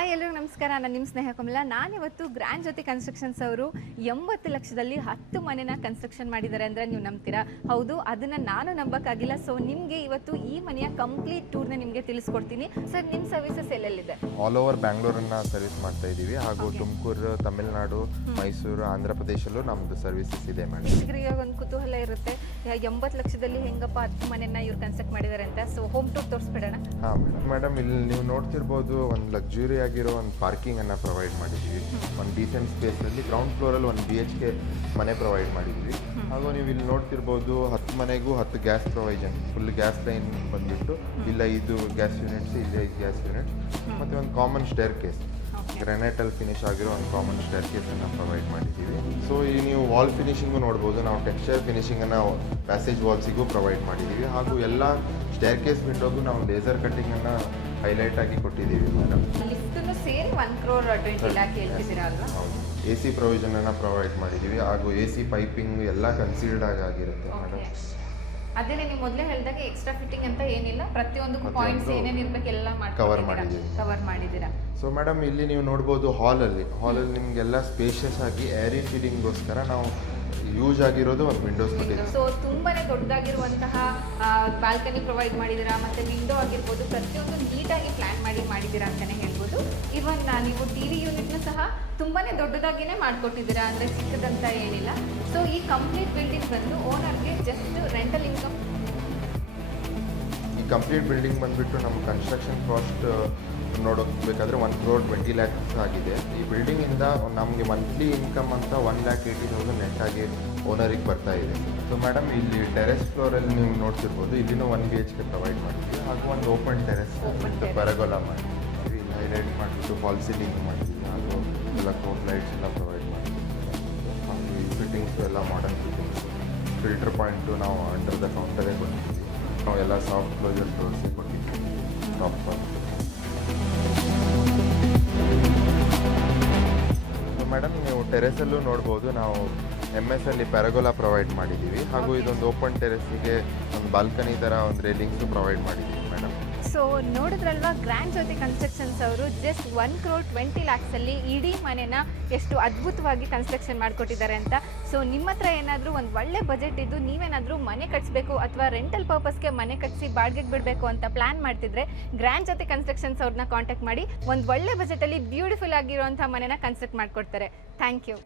Hi ಎಲ್ಲರಿಗೂ ನಮಸ್ಕಾರ. ನಾನು ನಿಮ್ಮ ಸ್ನೇಹ ಕಮಲ. ನಾನಿವತ್ತು ಗ್ರ್ಯಾಂಡ್ ಜ್ಯೋತಿ ಕನ್ಸ್ಟ್ರಕ್ಷನ್ಸ್ ಅವರು 80 ಲಕ್ಷದಲ್ಲಿ 10 ಮನೆನ ಕನ್ಸ್ಟ್ರಕ್ಷನ್ ಮಾಡಿದ್ದಾರೆ ಅಂದರೆ ನೀವು ನಂಬ್ತೀರಾ? ಹೌದು, ಅದನ್ನು ನಾನು ನಂಬಕ್ಕಾಗಿಲ್ಲ. ಸೊ ನಿಮಗೆ ಇವತ್ತು ಈ ಮನೆಯ ಕಂಪ್ಲೀಟ್ ಟೂರ್ನ ನಿಮಗೆ ತಿಳಿಸ್ಕೊಡ್ತೀನಿ. ಸರ್, ನಿಮ್ಮ ಸರ್ವಿಸಸ್ ಎಲ್ಲೆಲ್ಲಿದೆ? ಆಲ್ ಓವರ್ ಬ್ಯಾಂಗ್ಳೂರನ್ನ ಸರ್ವಿಸ್ ಮಾಡ್ತಾ ಇದ್ದೀವಿ. ಹಾಗೂ ತುಮಕೂರು, ತಮಿಳುನಾಡು, ಮೈಸೂರು, ಆಂಧ್ರ ಪ್ರದೇಶಲ್ಲೂ ನಮ್ಮದು ಸರ್ವಿಸಸ್ ಇದೆ ಮೇಡಮ್. ಈಗ ಒಂದು ಕುತೂಹಲ ಇರುತ್ತೆ, 80 ಲಕ್ಷದಲ್ಲಿ ಹೆಂಗಪ್ಪ 10 ಮನೆನ ಇವ್ರು ಕನ್ಸ್ಟ್ರಕ್ಟ್ ಮಾಡಿದ್ದಾರೆ ಅಂತ. ಸೊ ಹೋಮ್ ಟೂರ್ ತೋರಿಸ್ಬಿಡೋಣ. ಹಾಂ ಮೇಡಮ್, ಇಲ್ಲಿ ನೀವು ನೋಡ್ತಿರ್ಬೋದು ಒಂದು ಲಕ್ಸುರಿ ಆಗಿರೋ ಒಂದು ಪಾರ್ಕಿಂಗನ್ನು ಪ್ರೊವೈಡ್ ಮಾಡಿದ್ದೀವಿ. ಒಂದು ಡೀಸೆಂಟ್ ಸ್ಪೇಸಲ್ಲಿ ಗ್ರೌಂಡ್ ಫ್ಲೋರಲ್ಲಿ ಒಂದು BHK ಮನೆ ಪ್ರೊವೈಡ್ ಮಾಡಿದ್ವಿ. ಹಾಗೂ ನೀವು ಇಲ್ಲಿ ನೋಡ್ತಿರ್ಬೋದು 10 ಮನೆಗೂ 10 ಗ್ಯಾಸ್ ಪ್ರೊವೈಷನ್, ಫುಲ್ ಗ್ಯಾಸ್ ಲೈನ್ ಬಂದುಬಿಟ್ಟು ಇಲ್ಲ 5 ಗ್ಯಾಸ್ ಯೂನಿಟ್ಸ್, ಇಲ್ಲ 5 ಗ್ಯಾಸ್ ಯೂನಿಟ್ಸ್, ಮತ್ತು ಒಂದು ಕಾಮನ್ ಸ್ಟೇರ್ ಕೇಸ್, ಗ್ರಾನೈಟಲ್ಲಿ ಫಿನಿಶ್ ಆಗಿರೋ ಒಂದು ಕಾಮನ್ ಸ್ಟೇರ್ ಕೇಸನ್ನು ಪ್ರೊವೈಡ್ ಮಾಡಿದ್ದೀವಿ. ಸೊ ಈ ನೀವು ವಾಲ್ ಫಿನಿಶಿಂಗು ನೋಡ್ಬೋದು, ನಾವು ಟೆಕ್ಸ್ಚರ್ ಫಿನಿಶಿಂಗನ್ನು ಪ್ಯಾಸೇಜ್ ವಾಲ್ಸಿಗೂ ಪ್ರೊವೈಡ್ ಮಾಡಿದ್ದೀವಿ. ಹಾಗೂ ಎಲ್ಲ ಸ್ಟೇರ್ ಕೇಸ್ ವಿಂಡೋಗೂ ನಾವು ಲೇಸರ್ ಕಟ್ಟಿಂಗನ್ನು ಹೈಲೈಟ್ ಆಗಿ ಕೊಟ್ಟಿದ್ದೀವಿ ಮೇಡಮ್. ಲಿಫ್ಟನ್ನು ಸೇರಿ 1,20,00,000 ಹೇಳ್ತಿದ್ದೀರಾ ಅಲ್ವಾ? ಹೌದು, AC ಪ್ರೊವಿಷನನ್ನು ಪ್ರೊವೈಡ್ ಮಾಡಿದ್ದೀವಿ. ಹಾಗೂ AC ಪೈಪಿಂಗ್ ಎಲ್ಲ ಕನ್ಸೀಲ್ಡ್ ಆಗಿರುತ್ತೆ ಮೇಡಮ್. ಅದೇನೇ ನೀವು ಮೊದಲೇ ಹೇಳಿದಾಗ ಎಕ್ಸ್ಟ್ರಾ ಫಿಟ್ಟಿಂಗ್ ಅಂತ ಏನಿಲ್ಲ, ಪ್ರತಿಯೊಂದು ಪಾಯಿಂಟ್ಸ್ ಏನೇನು ಇರಬೇಕು ಎಲ್ಲ ಕವರ್ ಮಾಡಿದ್ದೀರಾ. ಸೊ ಮೇಡಮ್, ಇಲ್ಲಿ ನೀವು ನೋಡ್ಬೋದು ಹಾಲಲ್ಲಿ ನಿಮಗೆಲ್ಲ ಸ್ಪೇಷಿಯಸ್ ಆಗಿ ಏರ್ ಫೀಲಿಂಗ್ಗೋಸ್ಕರ ನಾವು ಯೂಸ್ ಆಗಿರೋದು ಒಂದು ವಿಂಡೋಸ್ ಕೊಟ್ಟಿದ್ದೀವಿ. ಸೊ ತುಂಬಾನೇ ದೊಡ್ಡದಾಗಿರುವಂತಹ ಬಾಲ್ಕನಿ ಪ್ರೊವೈಡ್ ಮಾಡಿದ್ದೀರಾ, ಮತ್ತೆ ವಿಂಡೋ ಆಗಿರ್ಬೋದು, ಪ್ರತಿಯೊಂದು ನೀಟಾಗಿ ಪ್ಲಾನ್ ಮಾಡಿದ್ದೀರಾ ಅಂತಾನೆ ಹೇಳ್ಬೋದು. ಇವನ್ ನೀವು TV ಯೂನಿಟ್ನ ಸಹ ತುಂಬಾನೇ ದೊಡ್ಡದಾಗಿನೇ ಮಾಡಿಕೊಟ್ಟಿದ್ದೀರಾ, ಅಂದರೆ ಚಿಕ್ಕದಂತ ಏನಿಲ್ಲ. ಸೊ ಈ ಕಂಪ್ಲೀಟ್ ಬಿಲ್ಡಿಂಗ್ ಬಂದು ಓನರ್ಗೆ ಜಸ್ಟ್ ರೆಂಟಲ್ ಇನ್ಕಮ್. ಈ ಕಂಪ್ಲೀಟ್ ಬಿಲ್ಡಿಂಗ್ ಬಂದುಬಿಟ್ಟು ನಮ್ಮ ಕನ್ಸ್ಟ್ರಕ್ಷನ್ ಕಾಸ್ಟ್ ನೋಡೋಕ್ಬೇಕಾದ್ರೆ 1,20,00,000 ಆಗಿದೆ. ಈ ಬಿಲ್ಡಿಂಗಿಂದ ನಮಗೆ ಮಂತ್ಲಿ ಇನ್ಕಮ್ ಅಂತ 1,80,000 ನೆಟ್ ಆಗಿ ಓನರಿಗೆ ಬರ್ತಾ ಇದೆ. ಸೊ ಮೇಡಮ್, ಇಲ್ಲಿ ಟೆರೆಸ್ ಫ್ಲೋರಲ್ಲಿ ನೀವು ನೋಡ್ತಿರ್ಬೋದು, ಇಲ್ಲಿನೂ 1 BHK ಪ್ರೊವೈಡ್ ಮಾಡಿದ್ವಿ. ಹಾಗೂ ಒಂದು ಓಪನ್ ಟೆರೆಸ್ ಪೆರಗೋಲಾ ಮಾಡಿದ್ವಿ. ಇಲ್ಲಿ ಹೈಲೈಟ್ ಮಾಡಿಬಿಟ್ಟು ಫಾಲ್ ಸೀಲಿಂಗ್ ಮಾಡಿದ್ವಿ. ಹಾಗೂ ಎಲ್ಲ ಕೋಟ್ ಲೈಟ್ಸ್ ಎಲ್ಲ ಪ್ರೊವೈಡ್ ಮಾಡಿದ್ವಿ. ಹಾಗೂ ಈ ಫಿಟ್ಟಿಂಗ್ಸು ಎಲ್ಲ ಮಾಡರ್ನ್ ಫಿಟ್ಟಿಂಗ್ಸು, ಫಿಲ್ಟರ್ ಪಾಯಿಂಟು ನಾವು ಅಂಡರ್ ದ ಕೌಂಟರೇ ಕೊಟ್ಟಿದ್ವಿ. ನಾವು ಎಲ್ಲ ಸಾಫ್ಟ್ ಕ್ಲೋಸರ್ ಡೋರ್ಸೇ ಕೊಟ್ಟಿದ್ವಿ. ಟಾಪ್ ಮೇಡಮ್, ನೀವು ಟೆರೆಸಲ್ಲೂ ನೋಡ್ಬೋದು, ನಾವು MS ಅಲ್ಲಿ ಪ್ಯಾರಗೋಲಾ ಪ್ರೊವೈಡ್ ಮಾಡಿದ್ದೀವಿ. ಹಾಗೂ ಇದೊಂದು ಓಪನ್ ಟೆರೆಸ್ಸಿಗೆ ಒಂದು ಬಾಲ್ಕನಿ ಥರ ಒಂದು ರೇಲಿಂಗ್ಸು ಪ್ರೊವೈಡ್ ಮಾಡಿದ್ದೀವಿ ಮೇಡಮ್. ಸೊ ನೋಡಿದ್ರಲ್ವಾ, ಗ್ರ್ಯಾಂಡ್ ಜ್ಯೋತಿ ಕನ್ಸ್ಟ್ರಕ್ಷನ್ಸ್ ಅವರು ಜಸ್ಟ್ 1,20,00,000 ಇಡೀ ಮನೆನ ಎಷ್ಟು ಅದ್ಭುತವಾಗಿ ಕನ್ಸ್ಟ್ರಕ್ಷನ್ ಮಾಡಿಕೊಟ್ಟಿದ್ದಾರೆ ಅಂತ. ಸೊ ನಿಮ್ಮ ಹತ್ರ ಏನಾದರೂ ಒಂದು ಒಳ್ಳೆ ಬಜೆಟ್ ಇದ್ದು ನೀವೇನಾದರೂ ಮನೆ ಕಟ್ಟಿಸ್ಬೇಕು ಅಥವಾ ರೆಂಟಲ್ ಪರ್ಪಸ್ಗೆ ಮನೆ ಕಟ್ಟಿಸಿ ಬಾಡಿಗೆಗೆ ಬಿಡಬೇಕು ಅಂತ ಪ್ಲಾನ್ ಮಾಡ್ತಿದ್ರೆ ಗ್ರ್ಯಾಂಡ್ ಜ್ಯೋತಿ ಕನ್ಸ್ಟ್ರಕ್ಷನ್ಸ್ ಅವ್ರನ್ನ ಕಾಂಟ್ಯಾಕ್ಟ್ ಮಾಡಿ ಒಂದು ಒಳ್ಳೆ ಬಜೆಟಲ್ಲಿ ಬ್ಯೂಟಿಫುಲ್ ಆಗಿರುವಂಥ ಮನೆನ ಕನ್ಸ್ಟ್ರಕ್ಟ್ ಮಾಡಿಕೊಡ್ತಾರೆ. Thank you.